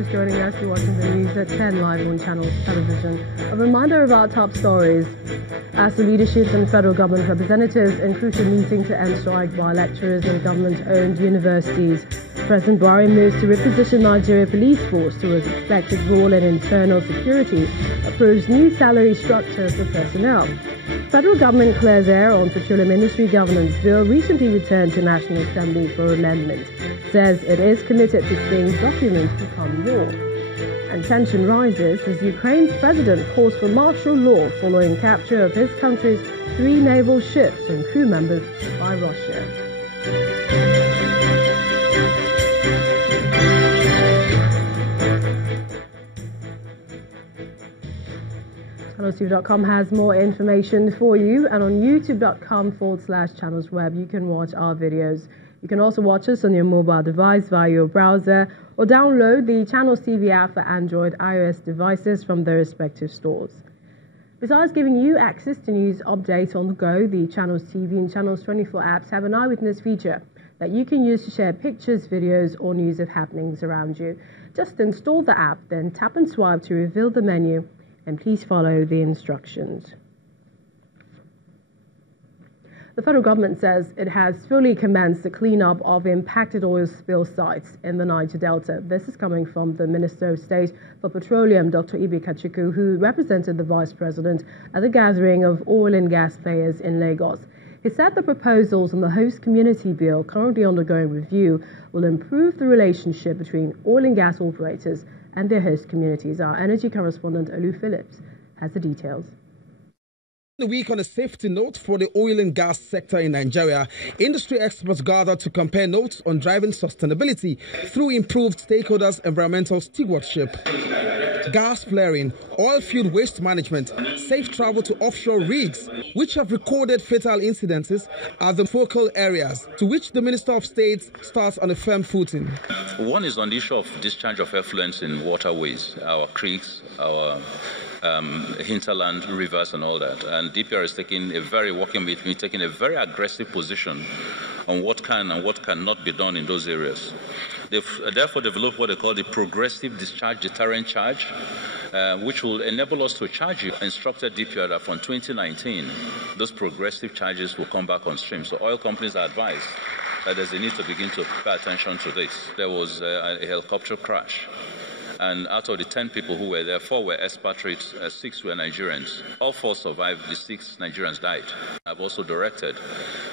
just joining us, you're watching the news at 10 live on Channels Television. A reminder of our top stories. As the leadership and federal government representatives in crucial meeting to end strike by lecturers in government-owned universities, President Buhari moves to reposition Nigeria police force towards expected role in internal security, approves new salary structure for personnel. Federal government clears air on petroleum industry governance bill recently returned to National Assembly for amendment. Says it is committed to seeing documents become law. And tension rises as Ukraine's president calls for martial law following capture of his country's 3 naval ships and crew members by Russia. ChannelsTV.com has more information for you, and on youtube.com/channelsweb you can watch our videos. You can also watch us on your mobile device via your browser or download the Channels TV app for Android, iOS devices from their respective stores. Besides giving you access to news updates on the go, the Channels TV and Channels 24 apps have an eyewitness feature that you can use to share pictures, videos, or news of happenings around you. Just install the app, then tap and swipe to reveal the menu, and please follow the instructions. The federal government says it has fully commenced the cleanup of impacted oil spill sites in the Niger Delta. This is coming from the Minister of State for Petroleum, Dr. Pt.2, who represented the Vice President at the gathering of oil and gas players in Lagos. He said the proposals on the host community bill currently undergoing review will improve the relationship between oil and gas operators and their host communities. Our energy correspondent, Olu Phillips, has the details. The week on a safety note for the oil and gas sector in Nigeria, industry experts gathered to compare notes on driving sustainability through improved stakeholders' environmental stewardship, gas flaring, oil field waste management, safe travel to offshore rigs, which have recorded fatal incidences, are the focal areas to which the Minister of State starts on a firm footing. One is on the issue of discharge of effluents in waterways, our creeks, our hinterland, rivers and all that. And DPR is working with me, taking a very aggressive position on what can and what cannot be done in those areas. They've therefore developed what they call the progressive discharge deterrent charge, which will enable us to charge you. Instructed DPR that from 2019, those progressive charges will come back on stream. So oil companies are advised that there's a need to begin to pay attention to this. There was a helicopter crash. And out of the 10 people who were there, 4 were expatriates, 6 were Nigerians. All 4 survived, the 6 Nigerians died. I've also directed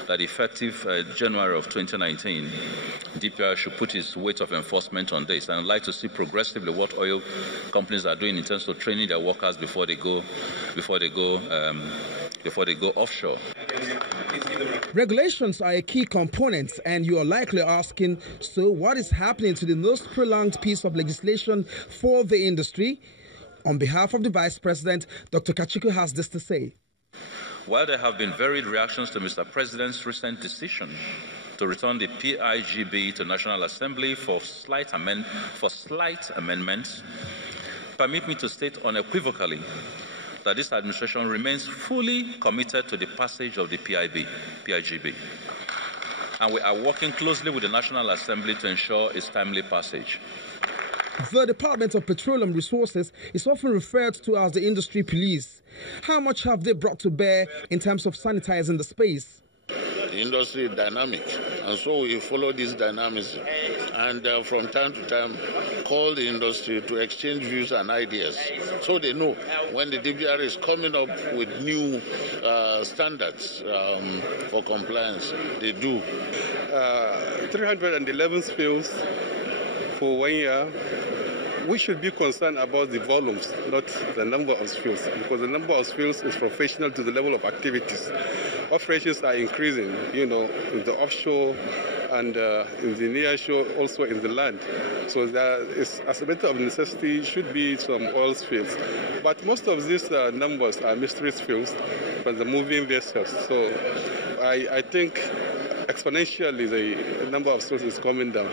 that effective January of 2019, DPR should put its weight of enforcement on this. And I'd like to see progressively what oil companies are doing in terms of training their workers before they go offshore. Regulations are a key component, and you are likely asking, so what is happening to the most prolonged piece of legislation for the industry? On behalf of the Vice President, Dr. Kachiko has this to say. While there have been varied reactions to Mr. President's recent decision to return the PIGB to National Assembly for slight amendments, permit me to state unequivocally that this administration remains fully committed to the passage of the PIGB. And we are working closely with the National Assembly to ensure its timely passage. The Department of Petroleum Resources is often referred to as the industry police. How much have they brought to bear in terms of sanitizing the space? The industry is dynamic, and so we follow this dynamism. And from time to time, call the industry to exchange views and ideas, so they know when the DPR is coming up with new standards for compliance. They do. 311 spills for 1 year. We should be concerned about the volumes, not the number of spills, because the number of spills is proportional to the level of activities. Operations are increasing, in the offshore and in the near shore, also in the land. So there is, as a matter of necessity, should be some oil spills. But most of these numbers are mystery spills from the moving vessels. So I think exponentially the number of spills is coming down.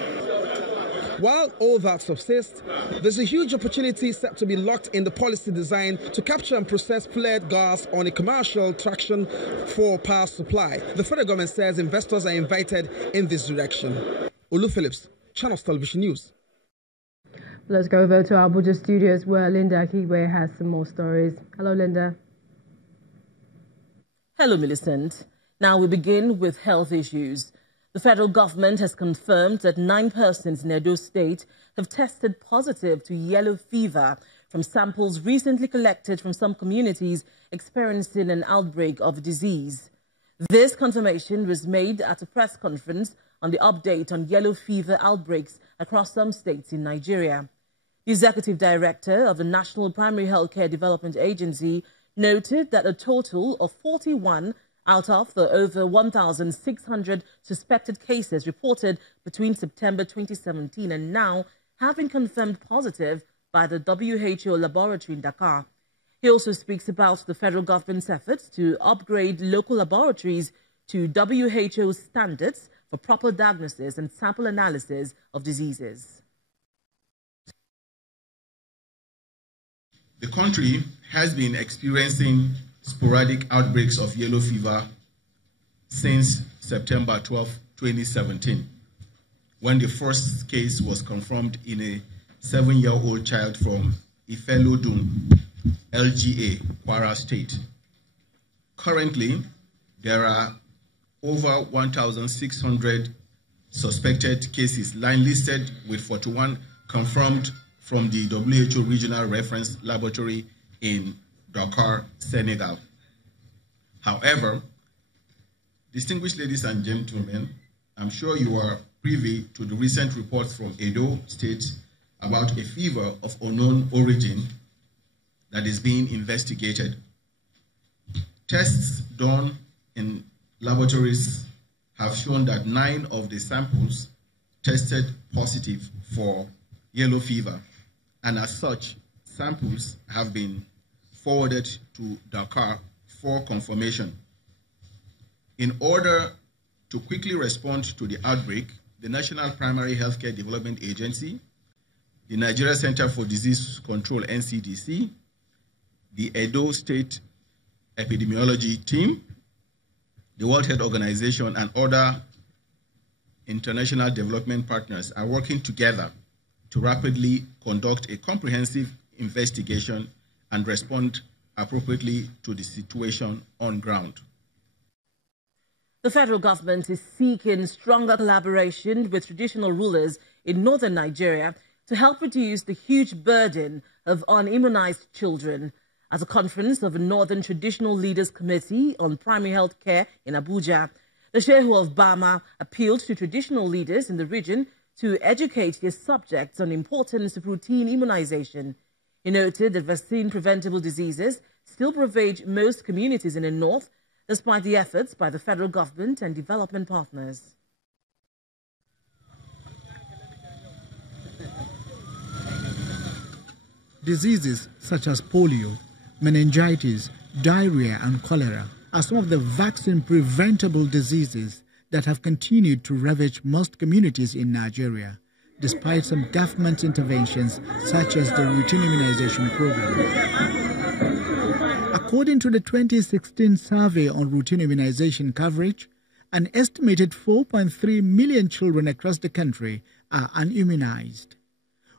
While all that subsists, there's a huge opportunity set to be locked in the policy design to capture and process flared gas on a commercial traction for power supply. The federal government says investors are invited in this direction. Olu Phillips, Channels Television News. Let's go over to our Abuja studios where Linda PIGB has some more stories. Hello, Linda. Hello, Millicent. Now we begin with health issues. The federal government has confirmed that 9 persons in Edo State have tested positive to yellow fever from samples recently collected from some communities experiencing an outbreak of disease. This confirmation was made at a press conference on the update on yellow fever outbreaks across some states in Nigeria. The executive director of the National Primary Healthcare Development Agency noted that a total of 41 out of the over 1,600 suspected cases reported between September 2017 and now have been confirmed positive by the WHO laboratory in Dakar. He also speaks about the federal government's efforts to upgrade local laboratories to WHO standards for proper diagnosis and sample analysis of diseases. The country has been experiencing sporadic outbreaks of yellow fever since September 12, 2017, when the first case was confirmed in a 7-year-old child from Ifelodun, LGA, Kwara State. Currently, there are over 1,600 suspected cases line-listed with 41 confirmed from the WHO Regional Reference Laboratory in Dakar, Senegal. However, distinguished ladies and gentlemen, I'm sure you are privy to the recent reports from Edo State about a fever of unknown origin that is being investigated. Tests done in laboratories have shown that 9 of the samples tested positive for yellow fever, and as such, samples have been forwarded to Dakar for confirmation. In order to quickly respond to the outbreak, the National Primary Healthcare Development Agency, the Nigeria Center for Disease Control, NCDC, the Edo State Epidemiology Team, the World Health Organization, and other international development partners are working together to rapidly conduct a comprehensive investigation and respond appropriately to the situation on ground. The federal government is seeking stronger collaboration with traditional rulers in northern Nigeria to help reduce the huge burden of unimmunized children. At a conference of the Northern Traditional Leaders Committee on Primary Health Care in Abuja, the Shehu of Bama appealed to traditional leaders in the region to educate their subjects on the importance of routine immunization. He noted that vaccine-preventable diseases still pervade most communities in the north, despite the efforts by the federal government and development partners. Diseases such as polio, meningitis, diarrhea, and cholera are some of the vaccine-preventable diseases that have continued to ravage most communities in Nigeria, despite some government interventions such as the routine immunization program. According to the 2016 survey on routine immunization coverage, an estimated 4.3 million children across the country are unimmunized.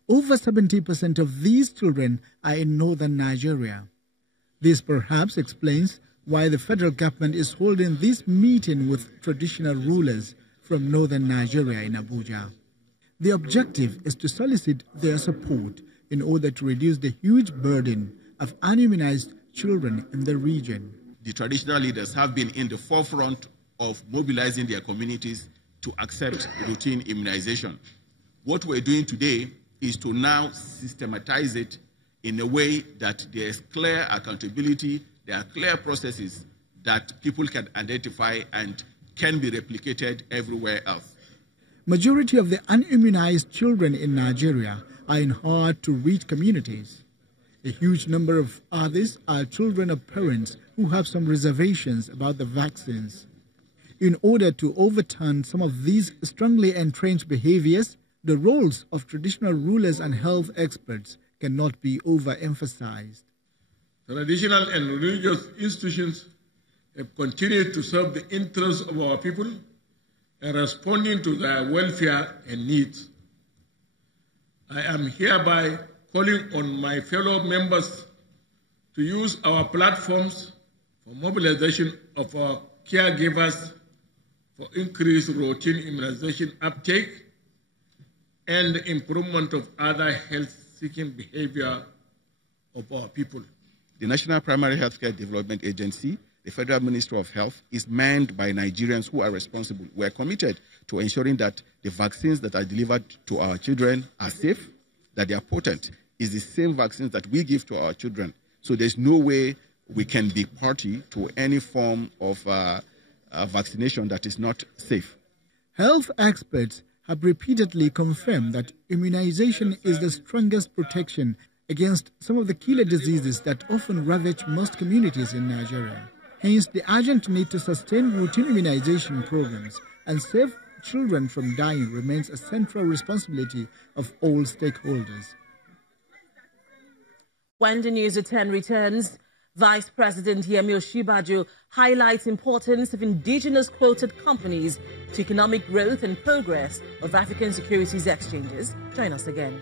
Over 70% of these children are in northern Nigeria. This perhaps explains why the federal government is holding this meeting with traditional rulers from northern Nigeria in Abuja. The objective is to solicit their support in order to reduce the huge burden of unimmunized children in the region. The traditional leaders have been in the forefront of mobilizing their communities to accept routine immunization. What we're doing today is to now systematize it in a way that there is clear accountability, there are clear processes that people can identify and can be replicated everywhere else. Majority of the unimmunized children in Nigeria are in hard-to-reach communities. A huge number of others are children of parents who have some reservations about the vaccines. In order to overturn some of these strongly entrenched behaviors, the roles of traditional rulers and health experts cannot be overemphasized. Traditional and religious institutions have continued to serve the interests of our people and responding to their welfare and needs. I am hereby calling on my fellow members to use our platforms for mobilization of our caregivers for increased routine immunization uptake and improvement of other health-seeking behavior of our people. The National Primary Healthcare Development Agency, the Federal Ministry of Health, is manned by Nigerians who are responsible. We are committed to ensuring that the vaccines that are delivered to our children are safe, that they are potent. It's the same vaccines that we give to our children. So there's no way we can be party to any form of vaccination that is not safe. Health experts have repeatedly confirmed that immunization is the strongest protection against some of the killer diseases that often ravage most communities in Nigeria. Hence, the urgent need to sustain routine immunization programs and save children from dying remains a central responsibility of all stakeholders. When the News at 10 returns, Vice President Yemi Osinbajo highlights importance of indigenous quoted companies to economic growth and progress of African securities exchanges. Join us again.